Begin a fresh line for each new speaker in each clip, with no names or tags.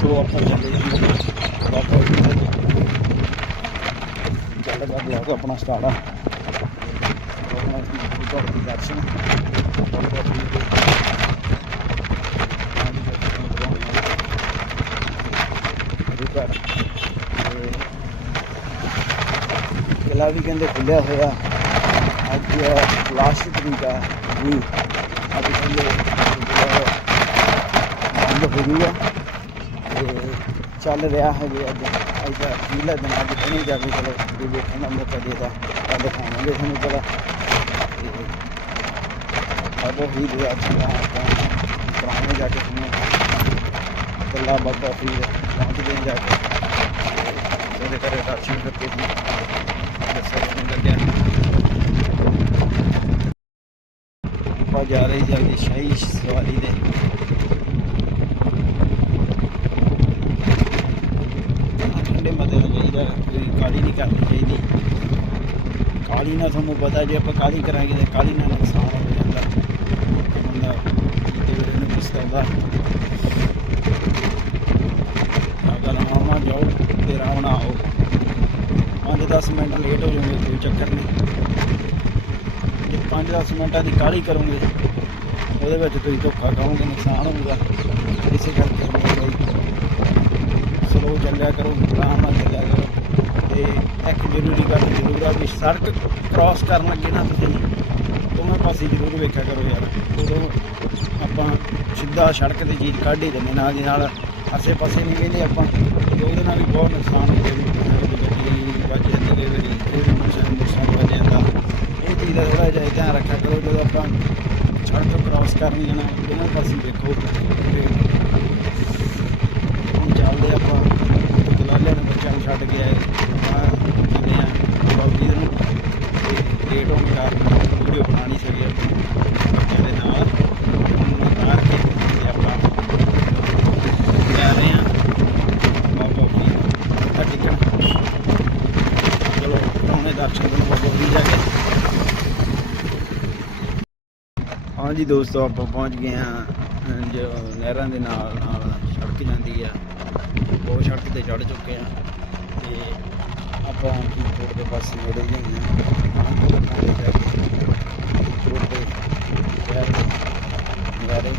ਤੋਂ ਆਪਾਂ ਚੱਲੇ ਚੱਲਦਾ ਬਲੌਗ ਆਪਣਾ ਸਟਾਰਟ ਆ। ਆਪਣਾ ਗੁਰੂ ਦਰਸ਼ਨ ਬਾਬਾ ਕਿਲਾ ਵੀ ਕਹਿੰਦੇ ਖੁੱਲਿਆ ਹੋਇਆ। ਅੱਜ ਲਾਸਟ ਤਰੀਕ ਆ। ਜੀ ਅੱਜ ਕਹਿੰਦੇ ਬੰਦ ਹੋ ਗਈ ਆ। ਚੱਲ ਰਿਹਾ ਹੈ ਜੀ ਅੱਜ। ਅੱਜ ਦਾ ਦਿਨ ਅੱਜ ਨਹੀਂ ਜਾ ਚਲੋ ਵੀ ਵੇਖਣ ਦਾ ਮੌਕਾ ਦੇਦਾ ਤਾਂ ਦਿਖਾਵਾਂਗੇ ਤੁਹਾਨੂੰ ਚਲੋ। ਅਬੋ ਹੀ ਦੇ ਅੱਜ ਪੁਰਾਣੇ ਜਾ ਕੇ ਤੁਹਾਨੂੰ ਗੱਲਾਂ ਬਾਬਾ ਫਿਰ ਪਹੁੰਚਦੇ ਜਾ ਕੇ। ਉਹਦੇ ਘਰੇ ਦਰਸ਼ਨ ਕਰਕੇ ਜੀ। ਦੱਸਿਆ ਮੈਨੂੰ ਲੱਗਿਆ ਆਪਾਂ ਜਾ ਰਹੇ ਜੀ ਅੱਜ ਸ਼ਾਹੀ ਸਵਾਰੀ ਦੇ ਠੰਡੇ ਮਤੇ ਨੂੰ ਚਾਹੀਦਾ ਕੋਈ ਕਾਲੀ ਨਹੀਂ ਕਰਨੀ ਚਾਹੀਦੀ ਕਾਲੀ ਨਾਲ ਤੁਹਾਨੂੰ ਪਤਾ ਜੇ ਆਪਾਂ ਕਾਲੀ ਕਰਾਂਗੇ ਤਾਂ ਕਾਲੀ ਨਾਲ ਨੁਕਸਾਨ ਹੋ ਜਾਂਦਾ। ਬੰਦਾ ਕਿਤੇ ਵੇਲੇ ਪਛਤਾਉਂਦਾ। ਅਗਰ ਆਉਣਾ ਜਾਓ ਤੇ ਆਰਾਮ ਨਾਲ ਆਓ। 5-10 ਮਿੰਟ ਲੇਟ ਹੋ ਜਾਓਗੇ ਕੋਈ ਚੱਕਰ ਨਹੀਂ। ਜੇ 5-10 ਮਿੰਟਾਂ ਦੀ ਕਾਲੀ ਕਰੋਗੇ, ਉਹਦੇ ਵਿੱਚ ਤੁਸੀਂ ਧੋਖਾ ਖਾਓਗੇ, ਨੁਕਸਾਨ ਹੋਊਗਾ। ਇਸੇ ਕਰਕੇ ਹਮੇਸ਼ਾ ਹੀ ਸਲੋ ਚੱਲਿਆ ਕਰੋ, ਆਰਾਮ ਨਾਲ ਤੇ ਇੱਕ ਜ਼ਰੂਰੀ ਗੱਲ ਜ਼ਰੂਰ ਆ ਵੀ ਸੜਕ ਕ੍ਰਾਸ ਕਰਨ ਲੱਗੇ ਨਾ ਤੁਸੀਂ ਦੋਵੇਂ ਪਾਸੇ ਜ਼ਰੂਰ ਵੇਖਿਆ ਕਰੋ ਯਾਰ। ਉਦੋਂ ਆਪਾਂ ਸਿੱਧਾ ਸੜਕ ਤੇ ਚੀਜ਼ ਕੱਢ ਹੀ ਦਿੰਦੇ ਨਾਲ ਦੀ ਨਾਲ ਆਸੇ ਪਾਸੇ ਨਹੀਂ ਵੇਂਦੇ ਆਪਾਂ। ਤੇ ਉਹਦੇ ਨਾਲ ਵੀ ਬਹੁਤ ਨੁਕਸਾਨ ਹੋ ਗੱਡੀ ਵੱਜ ਜਾਂਦੀ ਕਈ ਵਾਰੀ ਕੋਈ ਨੁਕਸਾਨ ਨੁਕਸਾਨ ਵੱਜ ਜਾਂਦਾ ਇਹ ਚੀਜ਼ ਦਾ ਥੋੜਾ ਜਿਹਾ ਧਿਆਨ ਰੱਖਿਆ ਕਰੋ, ਜਦੋਂ ਆਪਾਂ ਸੜਕ ਕ੍ਰਾਸ ਕਰਨੀ ਹੈ ਨਾ ਦੋਵੇਂ ਪਾਸੇ ਵੇਖੋ ਹੁਣ ਚੱਲਦੇ ਆਪਾਂ ਛੱਡ ਗਿਆ ਆਏ। ਆ ਕਿੰਨੇ ਆ ਬਾਬੀ ਨੂੰ। ਤੇ ਲੇਟ ਹੋਣ ਕਾਰਨ ਵੀਡੀਓ ਬਣਾ ਨਹੀਂ ਸਕੇ ਆਪਾਂ ਬੱਚਿਆਂ ਦੇ ਨਾਲ ਹੁਣ ਮਾਰ ਕੇ ਤੇ ਆਪਾਂ ਜਾ ਰਹੇ ਹਾਂ। ਬਾਬਾ ਜੀ ਮੱਥਾ ਟੇਕਣ। ਚਲੋ ਕਰਾਉਣੇ ਦਰਸ਼ਨ ਕਰਨ ਬਾਬਾ ਜੀ ਜਾ ਕੇ। ਹਾਂਜੀ ਦੋਸਤੋ, ਆਪਾਂ ਪਹੁੰਚ ਗਏ ਹਾਂ। ਜੋ ਨਹਿਰਾਂ ਦੇ ਨਾਲ ਨਾਲ ਸੜਕ ਜਾਂਦੀ ਆ। ਉਹ ਸੜਕ ਤੇ ਚੜ ਚੁੱਕੇ ਆ ਤੇ ਆਪਾਂ ਫਰੀਦਕੋਟ ਦੇ ਪਾਸੇ ਨੇੜੇ ਹੀ ਹੈਗੇ ਆ। ਆਨੰਦਪੁਰ ਦੇ ਸ਼ਹਿਰ ਦੇ ਨਜ਼ਾਰੇ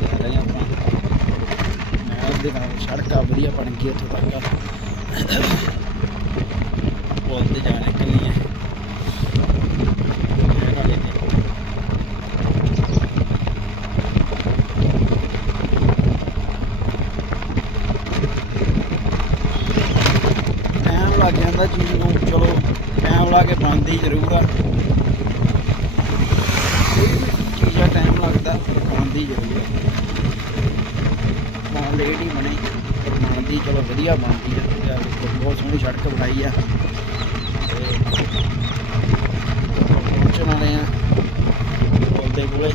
ਜਾ ਰਹੇ ਆਪਾਂ ਨਹਿਰ ਦੇ ਨਾਲ ਸੜਕਾਂ ਵਧੀਆ ਬਣ ਗਈ ਇੱਥੋਂ ਤੱਕ। ਪੁੱਲ ਤੇ ਜਾਣੇ ਕੱਲੀਆਂ ਹੈ ਟਾਈਮ ਲੱਗ ਜਾਂਦਾ ਚੀਜ਼ ਨੂੰ, ਚਲੋ, ਟਾਈਮ ਲਾ ਕੇ ਬਣਦੀ ਜ਼ਰੂਰ ਆ। ਚੀਜ਼ਾਂ ਟਾਈਮ ਲੱਗਦਾ, ਬਣਦੀ ਜ਼ਰੂਰ ਆ। ਲੇਟ ਹੀ ਬਣੀ। ਬਣਦੀ ਚਲੋ ਵਧੀਆ ਬਣਦੀ ਆ ਬਹੁਤ ਸੋਹਣੀ ਸੜਕ ਬਣਾਈ ਆ ਤੇ ਆਪਾਂ ਪਹੁੰਚਣ ਵਾਲੇ ਆ ਪੁੱਲ ਦੇ ਕੋਲੇ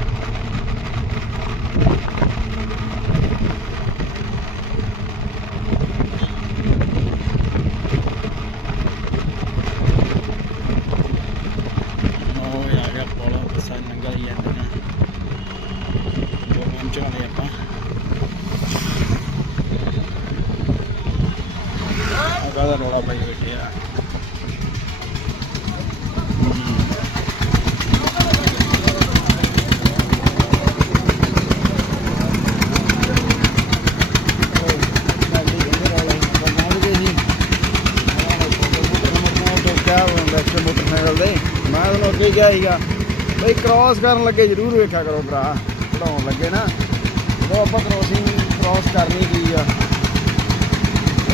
ਉਹ ਆ ਗਿਆ ਪੁੱਲ ਬੱਸਾਂ ਨੰਗਾ ਹੀ ਜਾਂਦੀਆਂ ਉਹ ਪਹੁੰਚਣ ਵਾਲੇ ਆਪਾਂ ਕਾਹਦਾ ਰੌਲਾ ਪਾਈ ਬੈਠੇ ਆ? ਮੋਟਰਸਾਈਕਲ ਦੇ ਮੈਂ ਤੁਹਾਨੂੰ ਅੱਗੇ ਗਿਆ ਸੀਗਾ, ਬਈ ਕ੍ਰਾਸ ਕਰਨ ਲੱਗੇ ਜ਼ਰੂਰ ਵੇਖਿਆ ਕਰੋ ਭਰਾ ਚੜਾਉਣ ਲੱਗੇ ਨਾ। ਜਦੋਂ ਆਪਾਂ ਕ੍ਰਾਸਿੰਗ ਕ੍ਰਾਸ ਕਰਨੀ ਕੀ ਆ?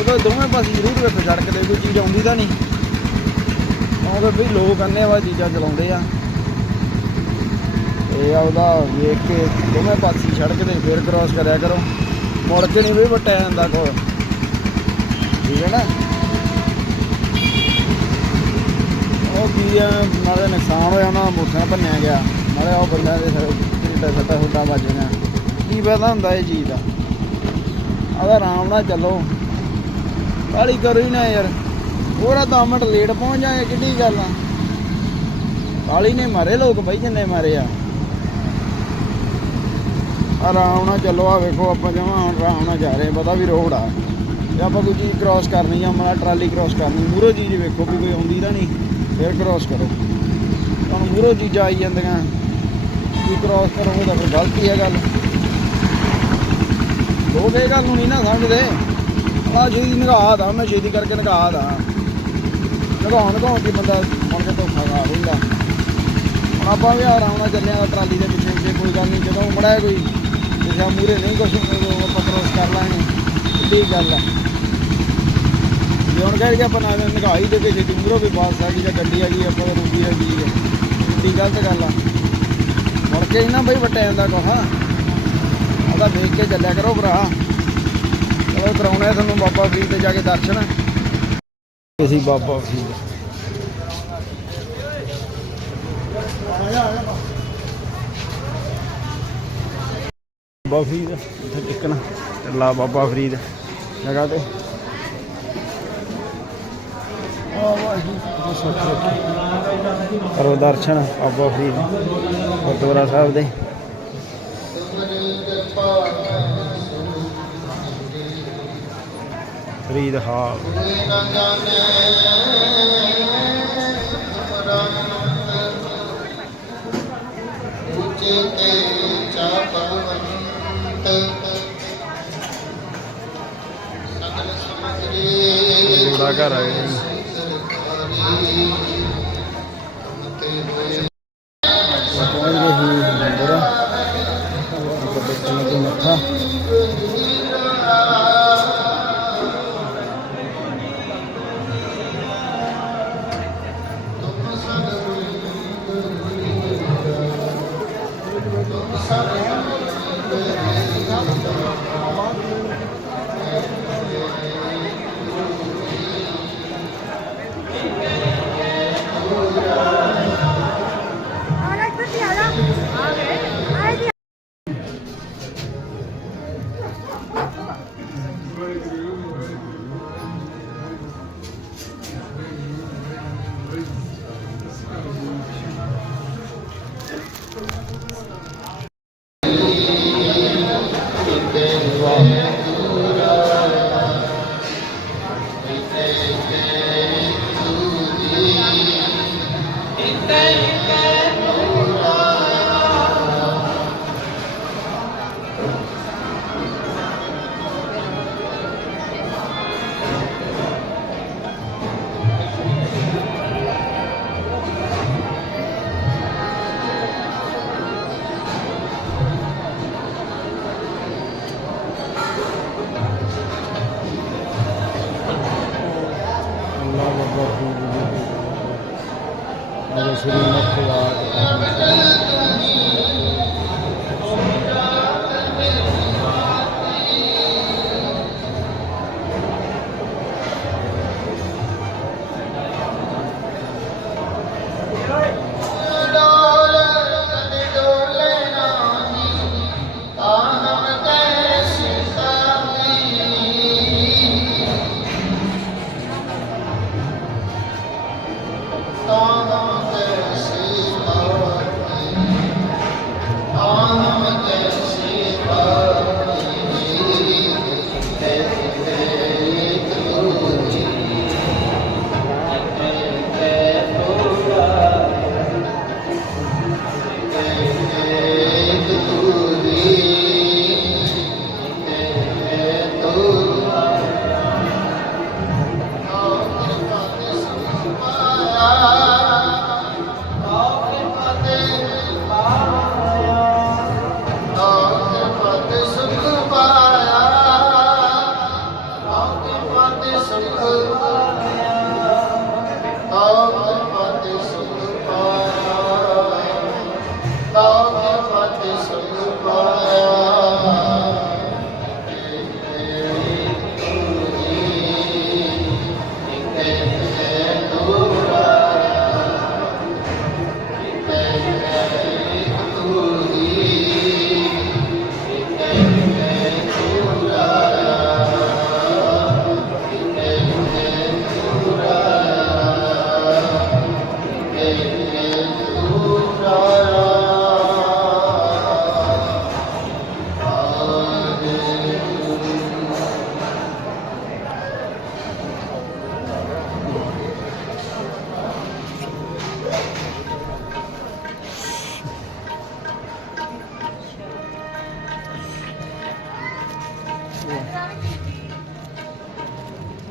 ਉਹਦਾ ਦੋਵੇਂ ਪਾਸੇ ਜ਼ਰੂਰ ਵੇਖੋ, ਸੜਕ ਤੇ ਕੋਈ ਚੀਜ਼ ਆਉਂਦੀ ਤਾਂ ਨਹੀਂ। ਕਿਉਂਕਿ ਵੀ ਲੋਕ ਅੰਨੇ ਵਾ ਚੀਜ਼ਾਂ ਚਲਾਉਂਦੇ ਆ। ਇਹ ਆ ਵੇਖ ਕੇ ਦੋਵੇਂ ਪਾਸੇ ਸੜਕ ਤੇ ਫੇਰ ਕ੍ਰਾਸ ਕਰਿਆ ਕਰੋ। ਮੁੜ ਕੇ ਨਹੀਂ ਵੀ ਵਟਿਆ ਜਾਂਦਾ ਕੋ ਠੀਕ ਹੈ ਨਾ? ਉਹ ਕੀ ਆ ਨਾਲੇ ਨੁਕਸਾਨ ਹੋਇਆ, ਉਹਨਾਂ ਦਾ ਮੋਟਰਸਾਈਕਲ ਭੰਨਿਆ ਗਿਆ। ਨਾਲੇ ਉਹ ਬੰਦਿਆਂ ਦੇ ਢਿੱਡਾ ਸੱਟਾ ਸੁੱਟਾਂ ਵੱਜੀਆਂ ਕੀ ਪਤਾ ਹੁੰਦਾ ਇਹ ਚੀਜ਼ ਦਾ? ਆਦਾ ਆਰਾਮ ਨਾਲ ਚੱਲੋ। ਕਾਲੀ ਕਰੋ ਹੀ ਨਾ ਯਾਰ। ਹੋਰਾ 10 ਮਿੰਟ ਲੇਟ ਪਹੁੰਚ ਜਾਏ ਕਿੱਡੀ ਗੱਲ ਆ। ਕਾਲੀ ਨੇ ਮਾਰੇ ਲੋਕ ਬਈ, ਜਿੰਨੇ ਮਾਰੇ ਆ। ਆਰਾਮ ਨਾਲ ਚੱਲੋ, ਆ ਵੇਖੋ ਆਪਾਂ ਜਮਾਂ ਆਰਾਮ ਨਾਲ ਜਾ ਰਹੇ ਪਤਾ ਵੀ ਰੋਡ ਆ। ਜੇ ਆਪਾਂ ਕੋਈ ਚੀਜ਼ ਕ੍ਰਾਸ ਕਰਨੀ ਆ ਮਾ ਟਰਾਲੀ ਕ੍ਰਾਸ ਕਰਨੀ ਮੂਰੋ ਚੀਜ਼ ਵੇਖੋ ਵੀ ਕੋਈ ਆਉਂਦੀ ਤਾਂ ਨਹੀਂ, ਫਿਰ ਕ੍ਰਾਸ ਕਰੋ। ਤੁਹਾਨੂੰ ਮੂਰੋ ਚੀਜ਼ਾਂ ਆਈ ਜਾਂਦੀਆਂ। ਕੀ ਕ੍ਰਾਸ ਕਰੋਗੇ ਤਾਂ ਫਿਰ ਗਲਤੀ ਹੈ ਗੱਲ। ਲੋਕ ਇਹ ਗੱਲ ਨੂੰ ਨਹੀਂ ਨਾ ਸਮਝਦੇ। ਆ ਛੇਤੀ ਨਿਗਾਹ ਦਾ ਮੈਂ ਛੇਤੀ ਕਰਕੇ ਨਿਗਾਹ ਦਾ ਨਿਗਾਹ ਨਿਗਾਹ ਦੀ ਬੰਦਾ ਮੁੜ ਕੇ ਧੋਖਾ ਖਾ ਲੈਂਦਾ। ਹੁਣ ਆਪਾਂ ਵੀ ਆਰਾਮ ਨਾਲ ਚੱਲਿਆ ਟਰਾਲੀ ਦੇ ਪਿੱਛੇ ਪਿੱਛੇ, ਕੋਈ ਗੱਲ ਨਹੀਂ, ਜਦੋਂ ਮੜਾ ਕੋਈ ਜਿਹਾ ਮੂਰੇ ਨਹੀਂ ਕੁਛ ਆਪਾਂ ਕ੍ਰੋਸ ਕਰ ਲਾਂਗੇ। ਕਿੱਡੀ ਗੱਲ ਆ। ਜੇ ਹੁਣ ਕਹਿ ਕੇ ਆਪਾਂ ਨਾ ਨਿਗਾਹ ਹੀ ਦੇ ਕੇ ਜੇ ਮੂਰੋਂ ਵੀ ਬਾਸ ਆ ਗਈ ਜਾਂ ਗੱਡੀ ਆ ਗਈ, ਆਪਾਂ ਤਾਂ ਰੁਕੀ ਆ। ਗਈ ਹੈ ਕਿੱਡੀ ਗਲਤ ਗੱਲ ਆ। ਮੁੜ ਕੇ ਹੀ ਨਾ ਬਈ ਵਟਿਆ ਜਾਂਦਾ ਕੋਹਾ। ਉਹਦਾ ਦੇਖ ਕੇ ਚੱਲਿਆ ਕਰੋ ਭਰਾ। ਚਲੋ ਕਰਾਉਣਾ ਹੈ ਤੁਹਾਨੂੰ ਬਾਬਾ ਫਰੀਦ ਤੇ ਜਾ ਕੇ ਦਰਸ਼ਨ। ਅਸੀਂ ਬਾਬਾ ਫਰੀਦ। ਬਾਬਾ ਫਰੀਦ, ਇੱਥੇ ਟਿਕਣਾ। ਲਾ ਬਾਬਾ ਫਰੀਦ, ਜਗ੍ਹਾ ਤੇ। ਕਰੋ ਦਰਸ਼ਨ ਬਾਬਾ ਫਰੀਦ, ਗੁਰਦੁਆਰਾ ਸਾਹਿਬ ਦੇ। ਫਰੀਦ ਹਾਲ। ਜੋੜਾ ਘਰ ਆ ਗਿਆ ਜੀ। ਪਹੁੰਚ ਗਏ ਹੀ ਮੰਦਰ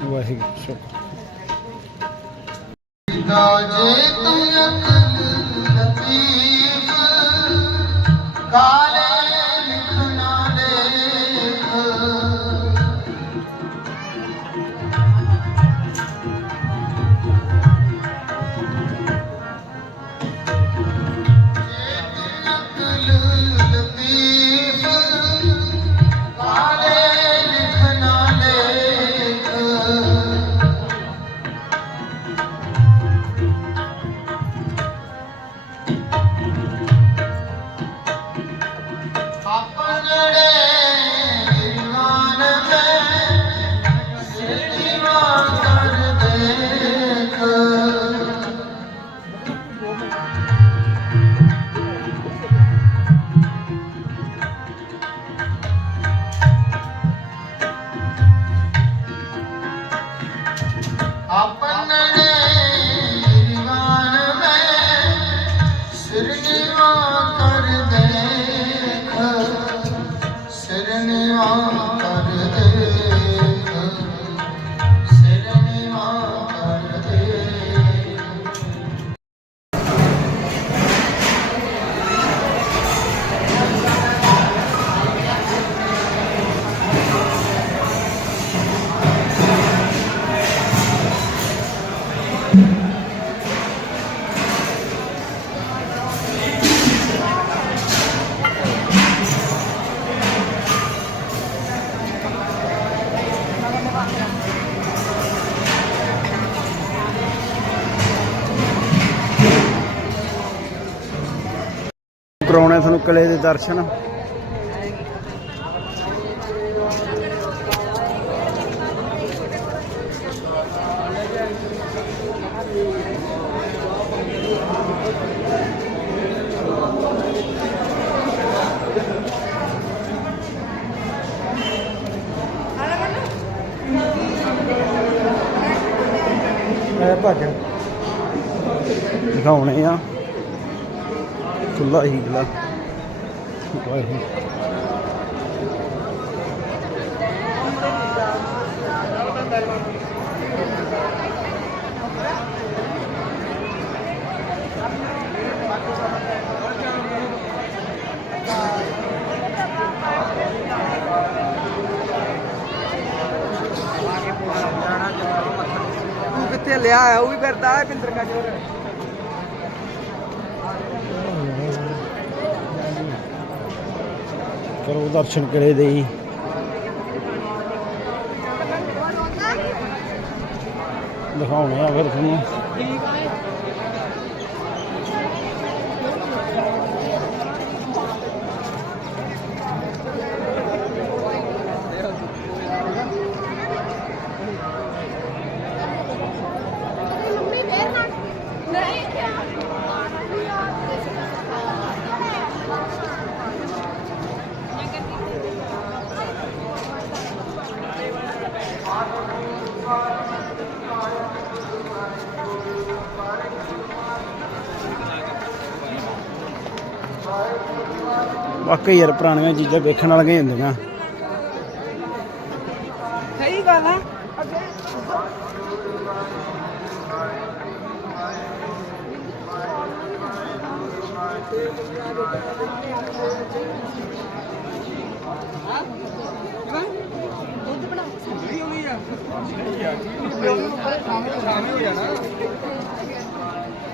ਵਾਹਿਗੁਰੂ ਸੋ
ਰਾਜੇ ਤੂੰ ਅਕਲ ਲਤੀਫ ਕਾਲੇ 能
ਕਰਾਉਣੇ ਤੁਹਾਨੂੰ ਕਿਲੇ ਦੇ ਦਰਸ਼ਨ।
ਮੈਂ ਭੱਜ
ਦਿਖਾਉਣੇ ਆ। ਖੁੱਲਾ ਹੀ ਗਲਾ ਵਾਹਿਗੁਰੂ
ਤੂੰ ਕਿੱਥੇ ਲਿਆ ਆ? ਉਹ ਵੀ ਕਰਦਾ ਹੈ ਪਿੰਦਰ ਕਾ ਜੋਰ
ਕਰੋ ਦਰਸ਼ਨ ਕਰੇ ਦੇ ਜੀ। ਦਿਖਾਉਣੇ ਆ ਫਿਰ ਤੁਹਾਨੂੰ। ਵਾਕਈ ਯਾਰ ਪੁਰਾਣੀਆਂ ਚੀਜ਼ਾਂ ਵੇਖਣ ਵਾਲੀਆਂ ਹੀ ਹੁੰਦੀਆਂ।
ਸਹੀ ਗੱਲ ਆ।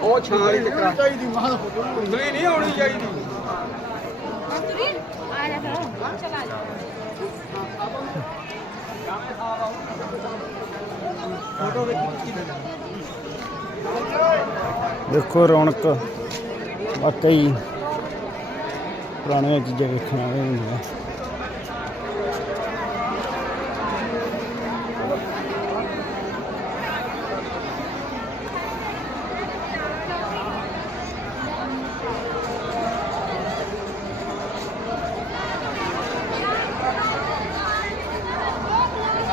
ਉਹ ਛਾਂ ਵਾਲੀ ਟਿਕਾ ਚਾਹੀਦੀ ਮਾਂ ਉਂਗਲੀ ਨਹੀਂ ਆਉਣੀ ਚਾਹੀਦੀ
ਆ ਜਾ ਫਿਰ ਚਲਾ ਜਾ
ਫੋਟੋ ਵੇਖੀ
ਦੇਖੋ ਰੌਣਕ ਵਾਕਈ ਪੁਰਾਣੀਆਂ ਚੀਜ਼ਾਂ ਵੇਖਣ ਵਾਲੀਆਂ ਹੁੰਦੀਆਂ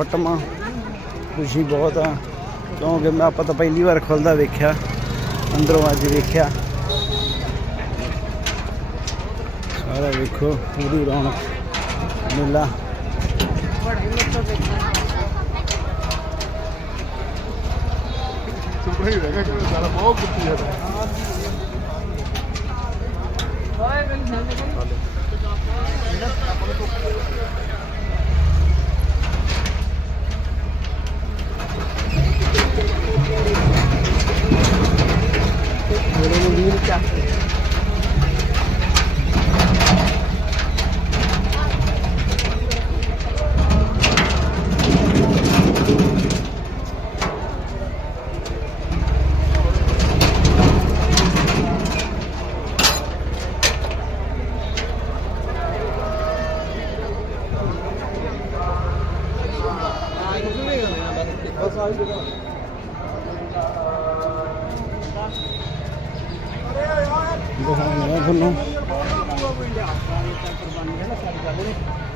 ਲਵਾ ਖੁਸ਼ੀ ਬਹੁਤ ਆ, ਕਿਉਂਕਿ ਮੈਂ ਆਪਾਂ ਤਾਂ ਪਹਿਲੀ ਵਾਰ ਖੁੱਲਦਾ ਵੇਖਿਆ, ਅੰਦਰੋਂ ਅੱਜ ਵੇਖਿਆ। ਸਾਰਾ ਵੇਖੋ, ਪੂਰੀ ਰੌਣਕ, ਮੇਲਾ।
ਸੁਪਰ ਹੀ ਰਹੇਗਾ ਕਿ ਬਹੁਤ ਕੁੱਤੀ ਹੈ
চাকরি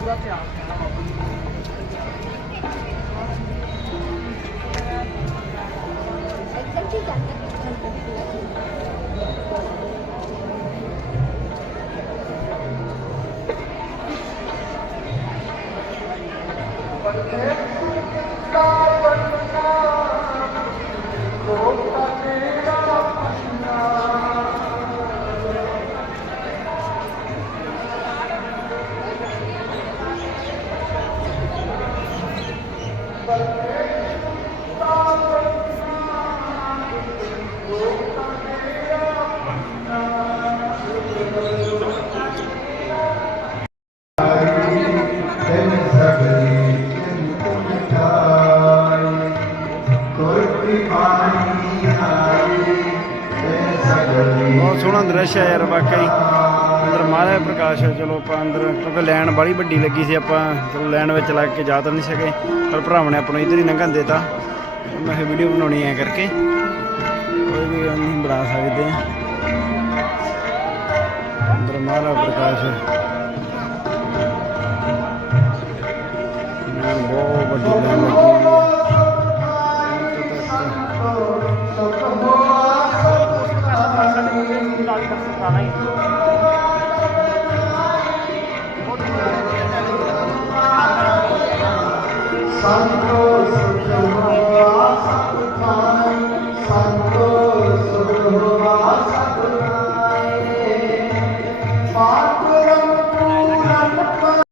不
要这样
ਬਹੁਤ ਹੈ ਯਾਰ ਵਾਕਈ ਅੰਦਰ ਮਹਾਰਾਜ ਪ੍ਰਕਾਸ਼ ਹੈ, ਚਲੋ ਆਪਾਂ ਅੰਦਰ, ਕਿਉਂਕਿ ਲਾਈਨ ਬੜੀ ਵੱਡੀ ਲੱਗੀ ਸੀ ਆਪਾਂ, ਚਲੋ ਲਾਈਨ ਵਿੱਚ ਲੱਗ ਕੇ ਜਾ ਤਾਂ ਨਹੀਂ ਸਕੇ, ਪਰ ਭਰਾਵਾਂ ਨੇ ਆਪਾਂ ਨੂੰ ਇੱਧਰ ਹੀ ਲੰਘਣ ਦੇਤਾ। ਮੈਂ ਇਹ ਵੀਡੀਓ ਬਣਾਉਣੀ ਐ ਕਰਕੇ, ਕੋਈ ਵੀ ਨਹੀਂ, ਬਣਾ ਸਕਦੇ ਅੰਦਰ ਮਹਾਰਾਜ ਪ੍ਰਕਾਸ਼ ਹੈ।